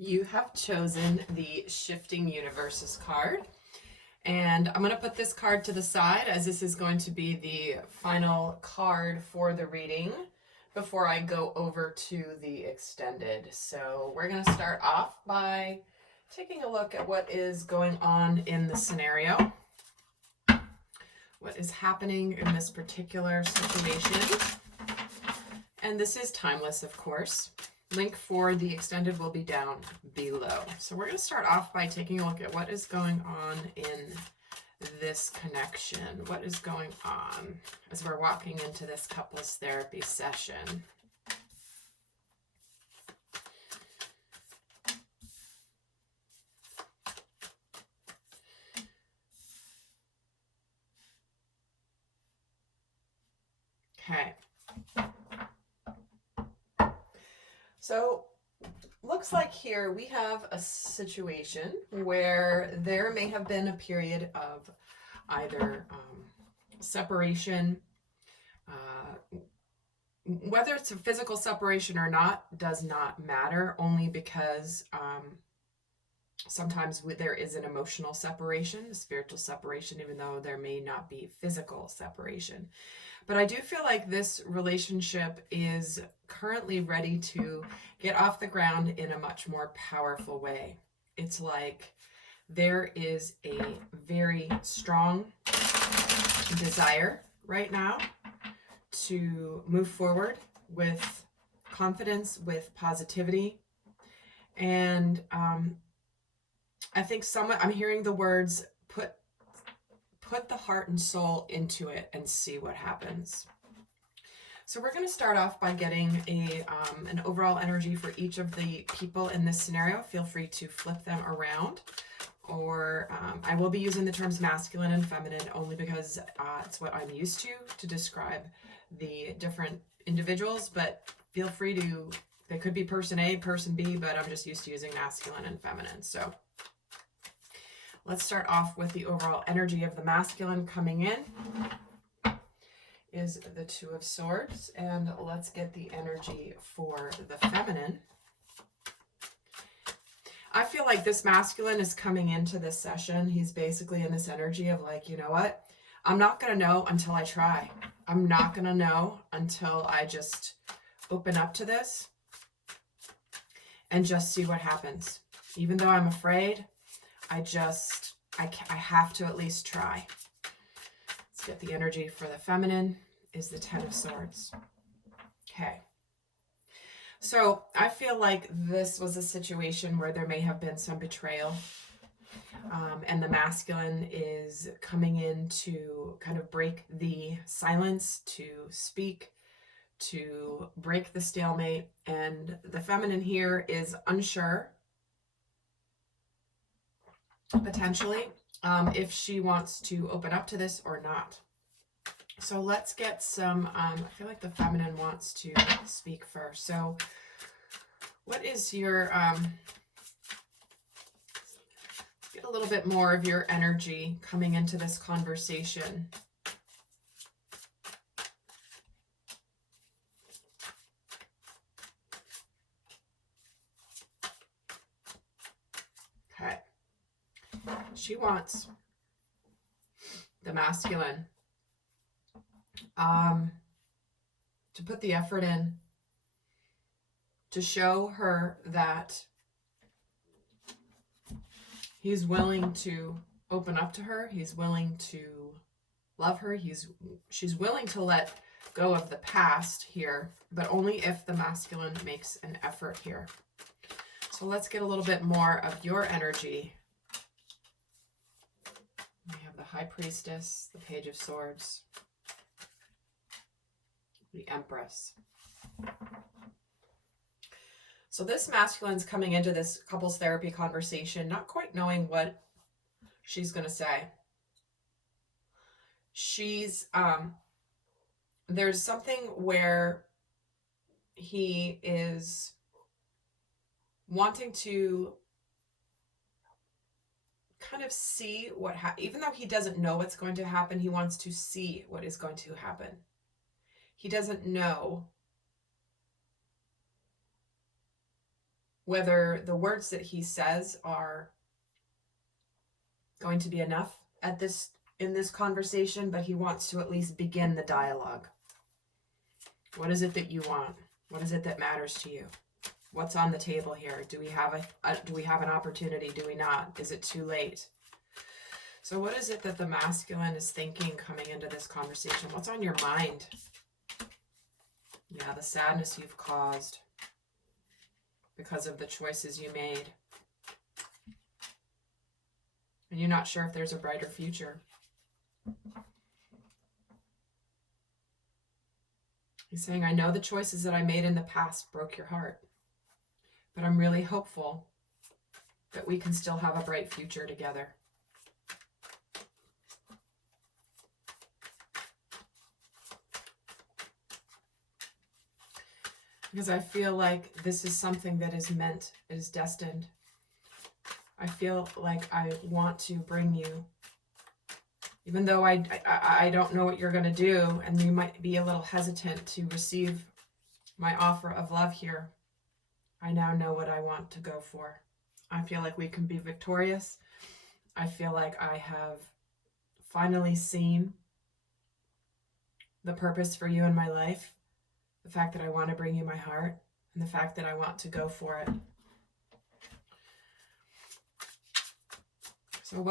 You have chosen the Shifting Universes card, and I'm going to put this card to the side as this is going to be the final card for the reading before I go over to the extended. So we're going to start off by taking a look at what is going on in the scenario, what is happening in this particular situation. And this is timeless, of course. Link for the extended will be down below. So we're going to start off by taking a look at what is going on in this connection. What is going on as we're walking into this couples therapy session? Okay. So looks like here we have a situation where there may have been a period of either separation, whether it's a physical separation or not does not matter, only because sometimes there is an emotional separation, a spiritual separation, even though there may not be physical separation. But I do feel like this relationship is currently ready to get off the ground in a much more powerful way. It's like there is a very strong desire right now to move forward with confidence, with positivity. And I think I'm hearing the words, put the heart and soul into it and see what happens. So we're going to start off by getting an overall energy for each of the people in this scenario. Feel free to flip them around, or I will be using the terms masculine and feminine only because it's what I'm used to describe the different individuals, but feel free to, they could be person A, person B, but I'm just used to using masculine and feminine. So let's start off with the overall energy of the masculine coming in is the Two of Swords, and let's get the energy for the feminine. I feel like this masculine is coming into this session. He's basically in this energy of like, you know what? I'm not going to know until I try. I'm not going to know until I just open up to this and just see what happens. Even though I'm afraid, I have to at least try. Let's get the energy for the feminine is the Ten of Swords. Okay. So I feel like this was a situation where there may have been some betrayal. And the masculine is coming in to kind of break the silence, to speak, to break the stalemate. And the feminine here is unsure, potentially, if she wants to open up to this or not. So let's get some, I feel like the feminine wants to speak first. So what is your, get a little bit more of your energy coming into this conversation. Okay. She wants the masculine to put the effort in to show her that he's willing to open up to her. He's willing to love her. She's willing to let go of the past here, but only if the masculine makes an effort here. So let's get a little bit more of your energy. We have the High Priestess, the Page of Swords, the Empress. So this masculine's coming into this couples therapy conversation not quite knowing what she's going to say. There's something where he is wanting to kind of see what even though he doesn't know what's going to happen, he wants to see what is going to happen. He doesn't know whether the words that he says are going to be enough in this conversation, but he wants to at least begin the dialogue. What is it that you want? What is it that matters to you? What's on the table here? Do we have an opportunity? Do we not? Is it too late? So what is it that the masculine is thinking coming into this conversation? What's on your mind? Yeah, the sadness you've caused because of the choices you made. And you're not sure if there's a brighter future. He's saying, I know the choices that I made in the past broke your heart, but I'm really hopeful that we can still have a bright future together. Because I feel like this is something that is meant, is destined. I feel like I want to bring you, even though I don't know what you're going to do, and you might be a little hesitant to receive my offer of love here. I now know what I want to go for. I feel like we can be victorious. I feel like I have finally seen the purpose for you in my life. The fact that I want to bring you my heart, and the fact that I want to go for it. So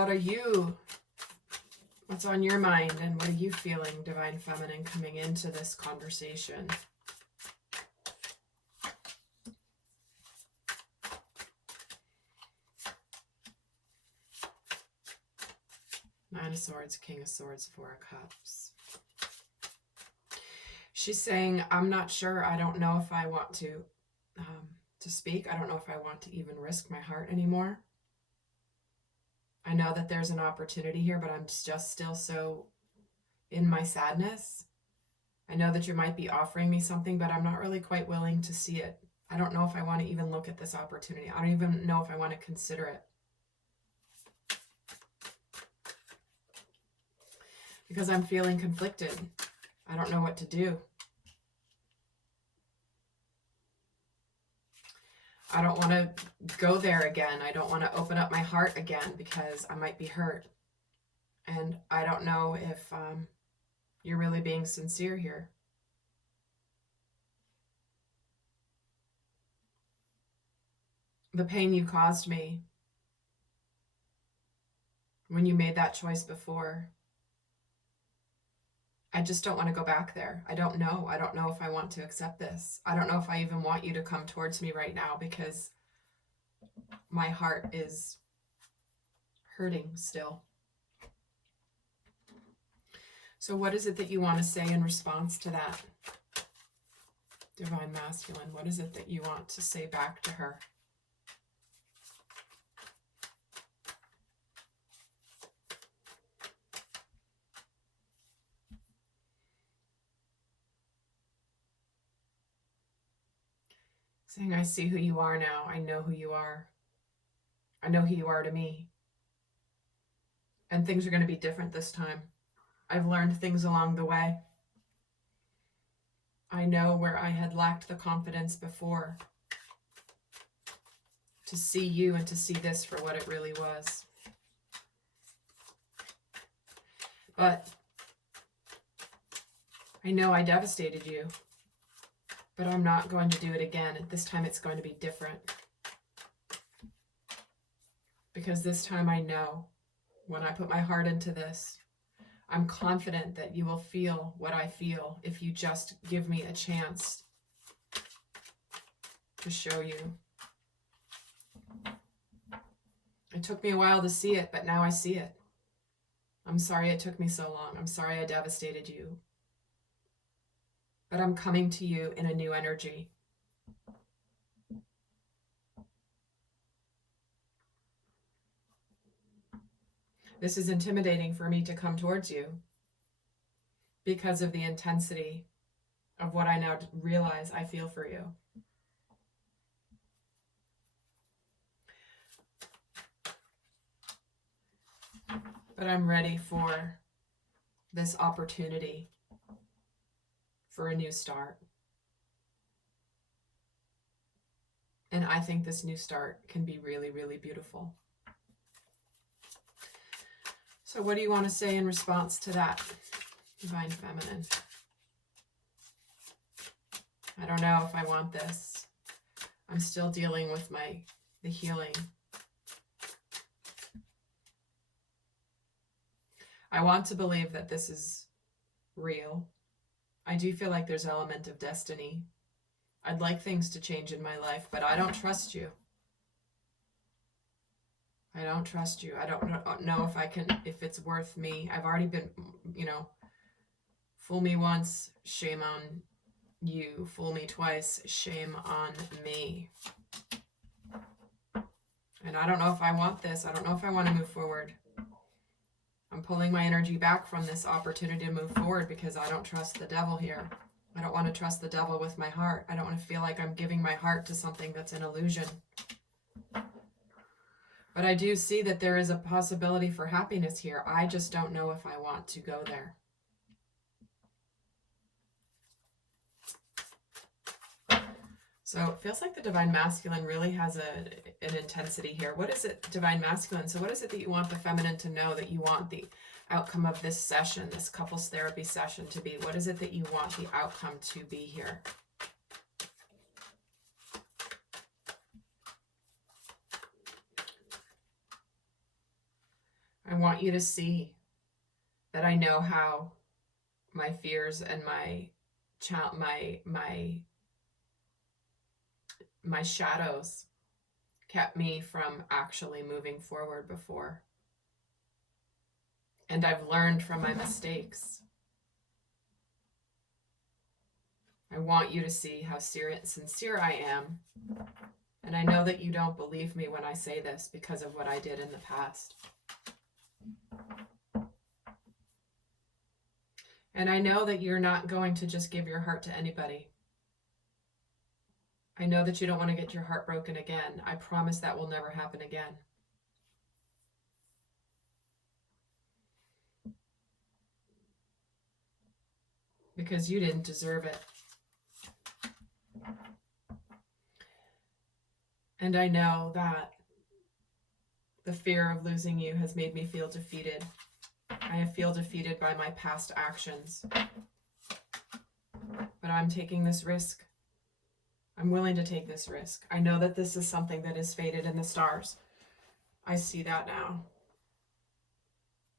what's on your mind, and what are you feeling, Divine Feminine, coming into this conversation? Nine of Swords, King of Swords, Four of Cups. She's saying, I'm not sure. I don't know if I want to speak. I don't know if I want to even risk my heart anymore. I know that there's an opportunity here, but I'm just still so in my sadness. I know that you might be offering me something, but I'm not really quite willing to see it. I don't know if I want to even look at this opportunity. I don't even know if I want to consider it. Because I'm feeling conflicted. I don't know what to do. I don't want to go there again. I don't want to open up my heart again because I might be hurt. And I don't know if you're really being sincere here. The pain you caused me when you made that choice before, I just don't want to go back there. I don't know. I don't know if I want to accept this. I don't know if I even want you to come towards me right now because my heart is hurting still. So what is it that you want to say in response to that? Divine Masculine, what is it that you want to say back to her? Saying, I see who you are now. I know who you are. I know who you are to me. And things are going to be different this time. I've learned things along the way. I know where I had lacked the confidence before to see you and to see this for what it really was. But I know I devastated you. But I'm not going to do it again. This time it's going to be different. Because this time I know when I put my heart into this, I'm confident that you will feel what I feel if you just give me a chance to show you. It took me a while to see it, but now I see it. I'm sorry it took me so long. I'm sorry I devastated you. But I'm coming to you in a new energy. This is intimidating for me to come towards you because of the intensity of what I now realize I feel for you. But I'm ready for this opportunity for a new start. And I think this new start can be really, really beautiful. So what do you want to say in response to that, Divine Feminine? I don't know if I want this. I'm still dealing with the healing. I want to believe that this is real. I do feel like there's an element of destiny. I'd like things to change in my life, but I don't trust you. I don't trust you. I don't know if it's worth me. I've already been, fool me once, shame on you. Fool me twice, shame on me. And I don't know if I want this. I don't know if I want to move forward. I'm pulling my energy back from this opportunity to move forward because I don't trust the devil here. I don't want to trust the devil with my heart. I don't want to feel like I'm giving my heart to something that's an illusion. But I do see that there is a possibility for happiness here. I just don't know if I want to go there. So it feels like the Divine Masculine really has an intensity here. What is it, Divine Masculine? So what is it that you want the Feminine to know, that you want the outcome of this session, this couples therapy session to be? What is it that you want the outcome to be here? I want you to see that I know how my fears and my shadows kept me from actually moving forward before. And I've learned from my mistakes. I want you to see how sincere I am. And I know that you don't believe me when I say this because of what I did in the past. And I know that you're not going to just give your heart to anybody. I know that you don't want to get your heart broken again. I promise that will never happen again. Because you didn't deserve it. And I know that the fear of losing you has made me feel defeated. I feel defeated by my past actions. But I'm taking this risk. I'm willing to take this risk. I know that this is something that is fated in the stars. I see that now.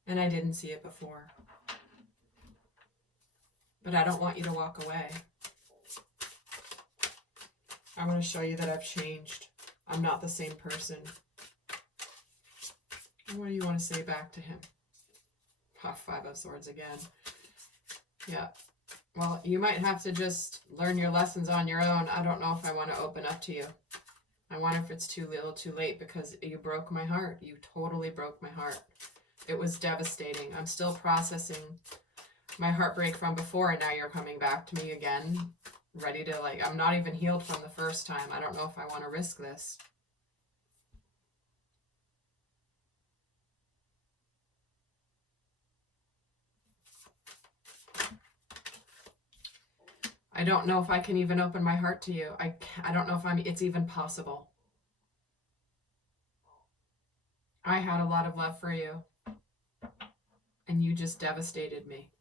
And I didn't see it before. But I don't want you to walk away. I want to show you that I've changed. I'm not the same person. What do you want to say back to him? Five of Swords again. Yeah. Well, you might have to just learn your lessons on your own. I don't know if I want to open up to you. I wonder if it's too little too late, because you broke my heart. You totally broke my heart. It was devastating. I'm still processing my heartbreak from before, and now you're coming back to me again, ready to, I'm not even healed from the first time. I don't know if I want to risk this. I don't know if I can even open my heart to you. I don't know if it's even possible. I had a lot of love for you, and you just devastated me.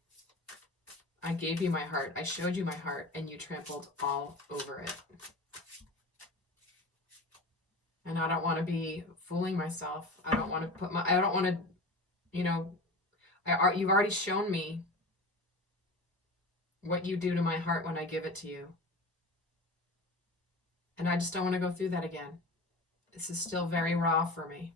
I gave you my heart. I showed you my heart, and you trampled all over it. And I don't want to be fooling myself. I don't want to you've already shown me what you do to my heart when I give it to you. And I just don't want to go through that again. This is still very raw for me.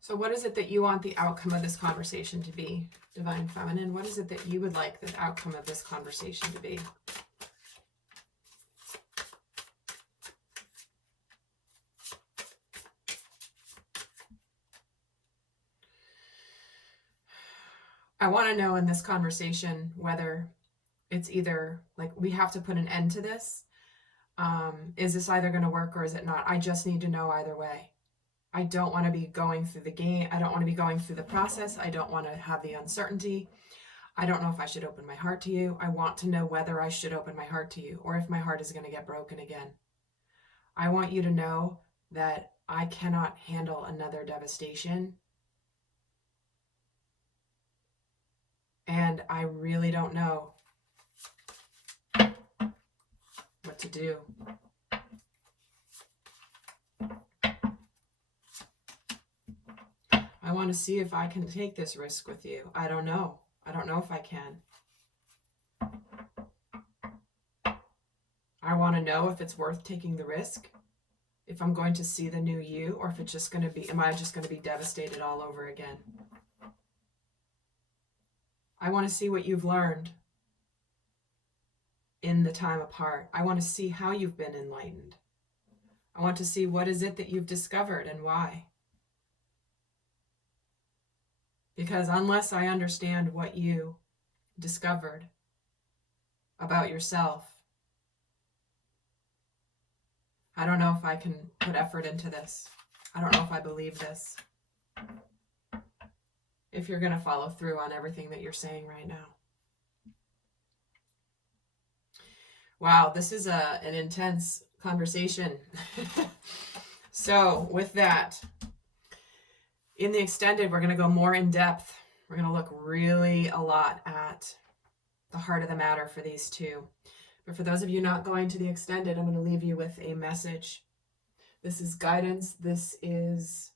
So what is it that you want the outcome of this conversation to be, Divine Feminine? What is it that you would like the outcome of this conversation to be? I want to know in this conversation whether it's either we have to put an end to this. Is this either going to work or is it not? I just need to know either way. I don't want to be going through the game. I don't want to be going through the process. I don't want to have the uncertainty. I don't know if I should open my heart to you. I want to know whether I should open my heart to you or if my heart is going to get broken again. I want you to know that I cannot handle another devastation. And I really don't know what to do. I want to see if I can take this risk with you. I don't know. I don't know if I can. I want to know if it's worth taking the risk, if I'm going to see the new you, or if it's just going to be, am I just going to be devastated all over again? I want to see what you've learned in the time apart. I want to see how you've been enlightened. I want to see what is it that you've discovered and why. Because unless I understand what you discovered about yourself, I don't know if I can put effort into this. I don't know if I believe this. If you're going to follow through on everything that you're saying right now. Wow, this is an intense conversation. So with that, in the extended, we're going to go more in depth. We're going to look really a lot at the heart of the matter for these two. But for those of you not going to the extended, I'm going to leave you with a message. This is guidance. This is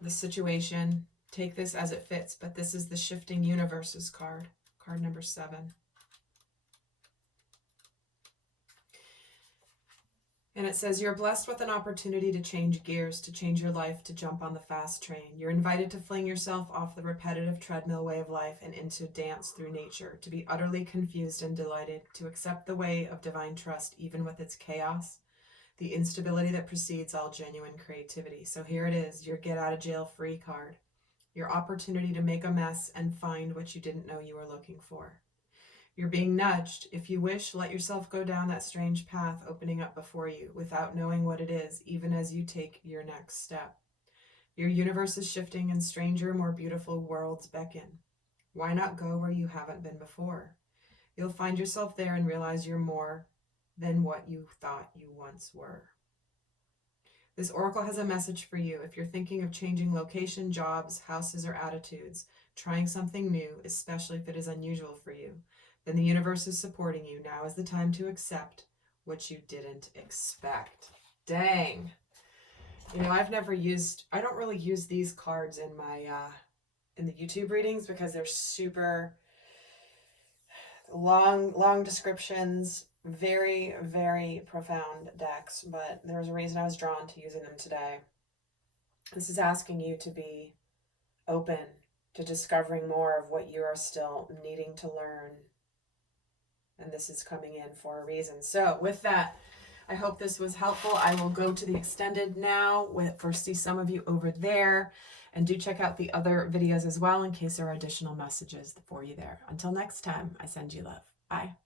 the situation. Take this as it fits. But this is the Shifting Universes card. Card number 7. And it says, you're blessed with an opportunity to change gears, to change your life, to jump on the fast train. You're invited to fling yourself off the repetitive treadmill way of life and into dance through nature, to be utterly confused and delighted, to accept the way of divine trust, even with its chaos, the instability that precedes all genuine creativity. So here it is, your get out of jail free card. Your opportunity to make a mess and find what you didn't know you were looking for. You're being nudged. If you wish, let yourself go down that strange path opening up before you without knowing what it is, even as you take your next step. Your universe is shifting and stranger, more beautiful worlds beckon. Why not go where you haven't been before? You'll find yourself there and realize you're more than what you thought you once were. This oracle has a message for you. If you're thinking of changing location, jobs, houses, or attitudes, trying something new, especially if it is unusual for you, then the universe is supporting you. Now is the time to accept what you didn't expect. Dang. You know, I don't really use these cards in my, in the YouTube readings because they're super long descriptions, very, very profound decks, but there's a reason I was drawn to using them today. This is asking you to be open to discovering more of what you are still needing to learn. And this is coming in for a reason. So with that, I hope this was helpful. I will go to the extended now for see some of you over there. And do check out the other videos as well in case there are additional messages for you there. Until next time, I send you love. Bye.